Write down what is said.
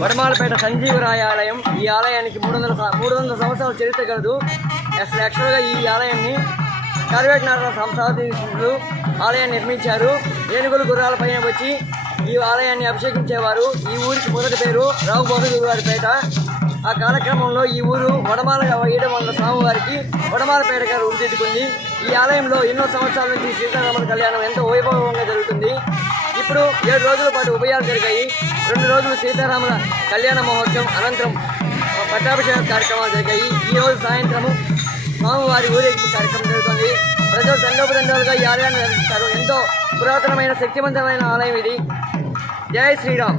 వడమాలపేట సంజీవరాయ ఆలయం. ఈ ఆలయానికి 300 సంవత్సరాల చరిత్ర కలదు. అసలు యాక్చువల్గా ఈ ఆలయాన్ని కార్వేట్ నారాయణ సంస్థాపకులు ఆలయాన్ని నిర్మించారు. ఏనుగులు గుర్రాల పైన వచ్చి ఈ ఆలయాన్ని అభిషేకించేవారు. ఈ ఊరికి మొదటి పేరు రావుబోధుగారిపేట. ఆ కాలక్రమంలో ఈ ఊరు వడమాల వేయడం వల్ల స్వామివారికి వడమాలపేటగా రూపుదిద్దుకుంది. ఈ ఆలయంలో ఎన్నో సంవత్సరాల నుంచి సీతారాముల కళ్యాణం ఎంతో వైభవంగా జరుగుతుంది. ఇప్పుడు 7 రోజుల పాటు ఉభయాలు జరిగాయి. 2 రోజులు సీతారాముల కళ్యాణ మహోత్సవం అనంతరం పట్టాభిషేక కార్యక్రమాలు జరిగాయి. ఈ రోజు సాయంత్రము స్వామివారి ఊరేగింపు కార్యక్రమం జరుగుతుంది. ప్రజలు దండోపదండాలుగా ఈ ఆలయాన్ని దర్శిస్తారు. ఎంతో పురాతనమైన శక్తివంతమైన ఆలయం ఇది. జై శ్రీరామ్.